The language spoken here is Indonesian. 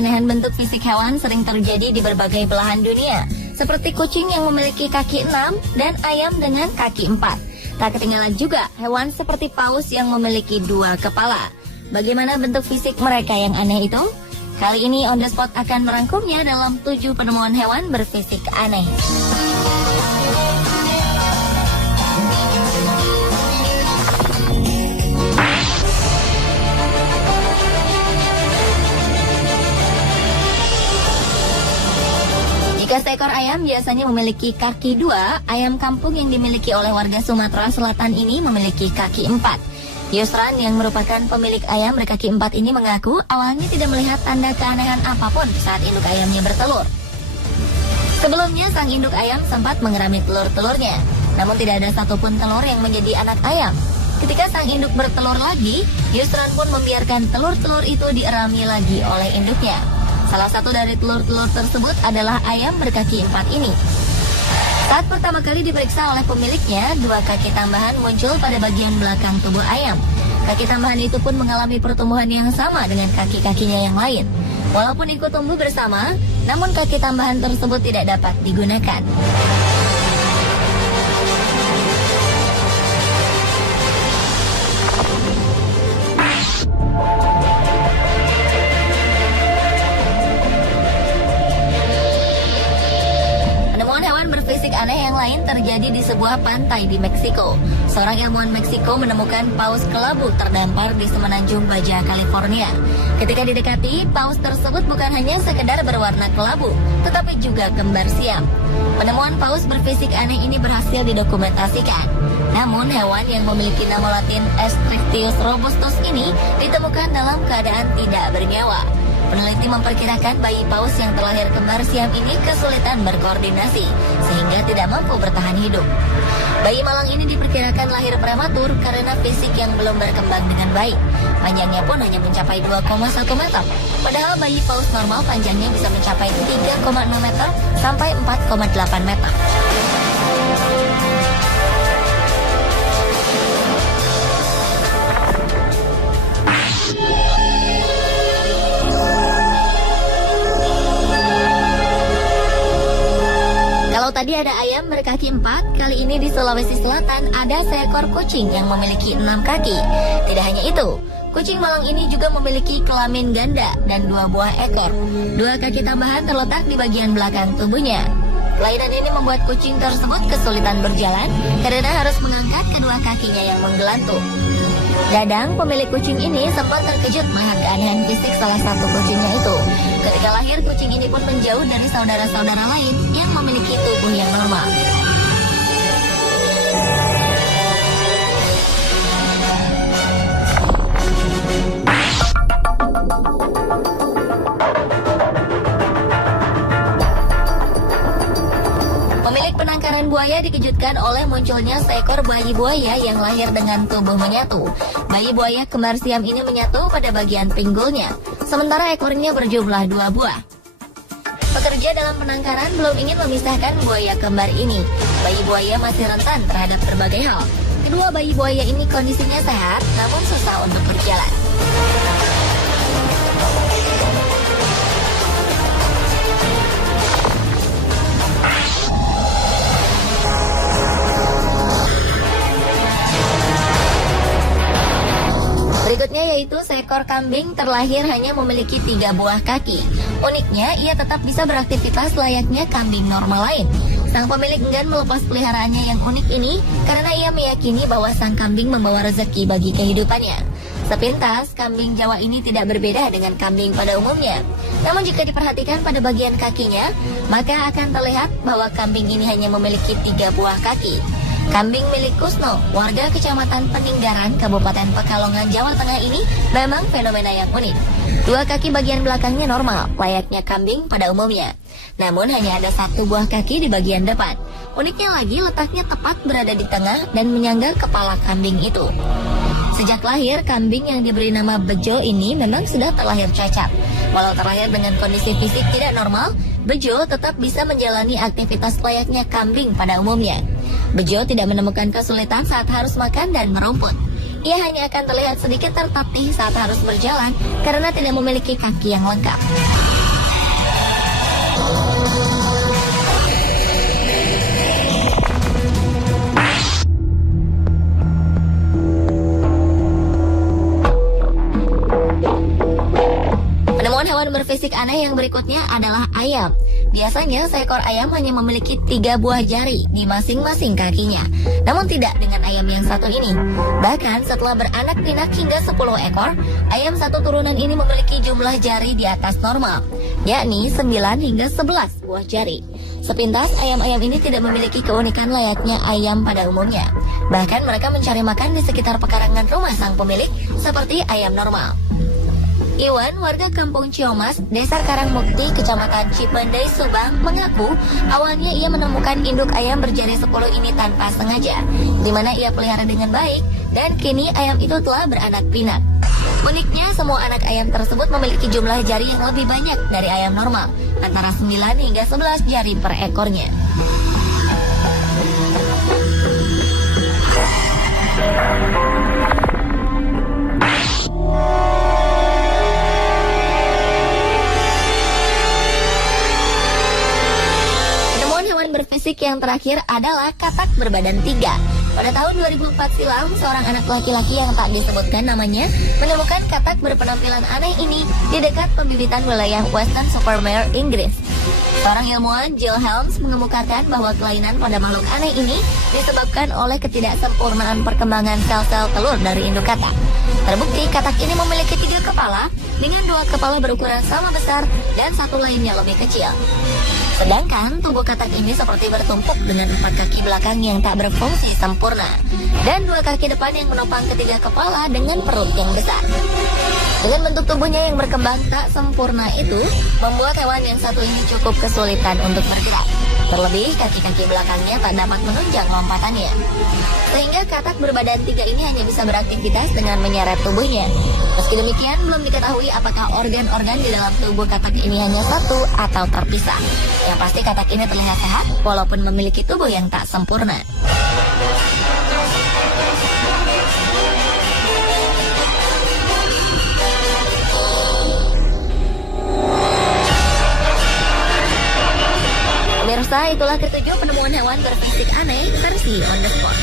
keanehan bentuk fisik hewan sering terjadi di berbagai belahan dunia, seperti kucing yang memiliki kaki 6 dan ayam dengan kaki 4. Tak ketinggalan juga hewan seperti paus yang memiliki 2 kepala. Bagaimana bentuk fisik mereka yang aneh itu? Kali ini On The Spot akan merangkumnya dalam 7 penemuan hewan berfisik aneh. Jika seekor ayam biasanya memiliki kaki 2, ayam kampung yang dimiliki oleh warga Sumatera Selatan ini memiliki kaki 4. Yusran yang merupakan pemilik ayam berkaki 4 ini mengaku awalnya tidak melihat tanda keanehan apapun saat induk ayamnya bertelur. Sebelumnya sang induk ayam sempat mengerami telur-telurnya, namun tidak ada satupun telur yang menjadi anak ayam. Ketika sang induk bertelur lagi, Yusran pun membiarkan telur-telur itu dierami lagi oleh induknya. Salah satu dari telur-telur tersebut adalah ayam berkaki 4 ini. Saat pertama kali diperiksa oleh pemiliknya, 2 kaki tambahan muncul pada bagian belakang tubuh ayam. Kaki tambahan itu pun mengalami pertumbuhan yang sama dengan kaki-kakinya yang lain. Walaupun ikut tumbuh bersama, namun kaki tambahan tersebut tidak dapat digunakan. Fisik aneh yang lain terjadi di sebuah pantai di Meksiko. Seorang ilmuwan Meksiko menemukan paus kelabu terdampar di semenanjung Baja, California. Ketika didekati, paus tersebut bukan hanya sekedar berwarna kelabu, tetapi juga kembar siam. Penemuan paus berfisik aneh ini berhasil didokumentasikan. Namun, hewan yang memiliki nama latin Estrictius robustus ini ditemukan dalam keadaan tidak bernyawa. Peneliti memperkirakan bayi paus yang terlahir kembar siam ini kesulitan berkoordinasi sehingga tidak mampu bertahan hidup. Bayi malang ini diperkirakan lahir prematur karena fisik yang belum berkembang dengan baik. Panjangnya pun hanya mencapai 2,1 meter. Padahal bayi paus normal panjangnya bisa mencapai 3,6 meter sampai 4,8 meter. Kalau tadi ada ayam berkaki 4, kali ini di Sulawesi Selatan ada seekor kucing yang memiliki 6 kaki. Tidak hanya itu, kucing malang ini juga memiliki kelamin ganda dan 2 buah ekor. 2 kaki tambahan terletak di bagian belakang tubuhnya. Kelainan ini membuat kucing tersebut kesulitan berjalan karena harus mengangkat kedua kakinya yang menggelantung. Dadang, pemilik kucing ini sempat terkejut melihat keanehan fisik salah satu kucingnya itu. Ketika lahir, kucing ini pun menjauh dari saudara-saudara lain yang memiliki tubuh yang normal. Pemilik penangkaran buaya dikejutkan oleh munculnya seekor bayi buaya yang lahir dengan tubuh menyatu. Bayi buaya kembar siam ini menyatu pada bagian pinggulnya, sementara ekornya berjumlah 2 buah. Pekerja dalam penangkaran belum ingin memisahkan buaya kembar ini. Bayi buaya masih rentan terhadap berbagai hal. Kedua bayi buaya ini kondisinya sehat, namun susah untuk berjalan. Berikutnya yaitu seekor kambing terlahir hanya memiliki 3 buah kaki. Uniknya, ia tetap bisa beraktivitas layaknya kambing normal lain. Sang pemilik enggan melepas peliharaannya yang unik ini karena ia meyakini bahwa sang kambing membawa rezeki bagi kehidupannya. Sepintas, kambing Jawa ini tidak berbeda dengan kambing pada umumnya. Namun jika diperhatikan pada bagian kakinya, maka akan terlihat bahwa kambing ini hanya memiliki 3 buah kaki. Kambing milik Kusno, warga Kecamatan Peninggaran, Kabupaten Pekalongan, Jawa Tengah ini memang fenomena yang unik. 2 kaki bagian belakangnya normal, layaknya kambing pada umumnya. Namun hanya ada 1 buah kaki di bagian depan. Uniknya lagi, letaknya tepat berada di tengah dan menyangga kepala kambing itu. Sejak lahir, kambing yang diberi nama Bejo ini memang sudah terlahir cacat. Walau terlahir dengan kondisi fisik tidak normal, Bejo tetap bisa menjalani aktivitas layaknya kambing pada umumnya. Bejo tidak menemukan kesulitan saat harus makan dan merumput. Ia hanya akan terlihat sedikit tertatih saat harus berjalan karena tidak memiliki kaki yang lengkap. aneh yang berikutnya adalah ayam. Biasanya seekor ayam hanya memiliki 3 buah jari di masing-masing kakinya. Namun tidak dengan ayam yang satu ini. Bahkan setelah beranak pinak hingga 10 ekor, ayam satu turunan ini memiliki jumlah jari di atas normal, yakni 9 hingga 11 buah jari. Sepintas, ayam-ayam ini tidak memiliki keunikan layaknya ayam pada umumnya. Bahkan mereka mencari makan di sekitar pekarangan rumah sang pemilik seperti ayam normal. Iwan, warga Kampung Ciomas, Desa Karangmukti, Kecamatan Cipendei, Subang, mengaku awalnya ia menemukan induk ayam berjari 10 ini tanpa sengaja, di mana ia pelihara dengan baik, dan kini ayam itu telah beranak pinak. Uniknya, semua anak ayam tersebut memiliki jumlah jari yang lebih banyak dari ayam normal, antara 9 hingga 11 jari per ekornya. Berfisik yang terakhir adalah katak berbadan 3. Pada tahun 2004 silam, seorang anak laki-laki yang tak disebutkan namanya menemukan katak berpenampilan aneh ini di dekat pembibitan wilayah Weston-super-Mare, Inggris. Seorang ilmuwan, Jill Helms, mengemukakan bahwa kelainan pada makhluk aneh ini disebabkan oleh ketidaksempurnaan perkembangan sel-sel telur dari induk katak. Terbukti katak ini memiliki 3 kepala dengan 2 kepala berukuran sama besar dan satu lainnya lebih kecil. Sedangkan tubuh katak ini seperti bertumpuk dengan 4 kaki belakang yang tak berfungsi sempurna dan 2 kaki depan yang menopang ketiga kepala dengan perut yang besar. Dengan bentuk tubuhnya yang berkembang tak sempurna itu membuat hewan yang satu ini cukup kesulitan untuk bergerak. Terlebih kaki-kaki belakangnya tak dapat menunjang lompatannya. Sehingga katak berbadan 3 ini hanya bisa beraktivitas dengan menyeret tubuhnya. Meski demikian, belum diketahui apakah organ-organ di dalam tubuh katak ini hanya satu atau terpisah. Yang pasti katak ini terlihat sehat walaupun memiliki tubuh yang tak sempurna. Pemirsa, itulah ketujuh penemuan hewan berfisik aneh versi On The Spot.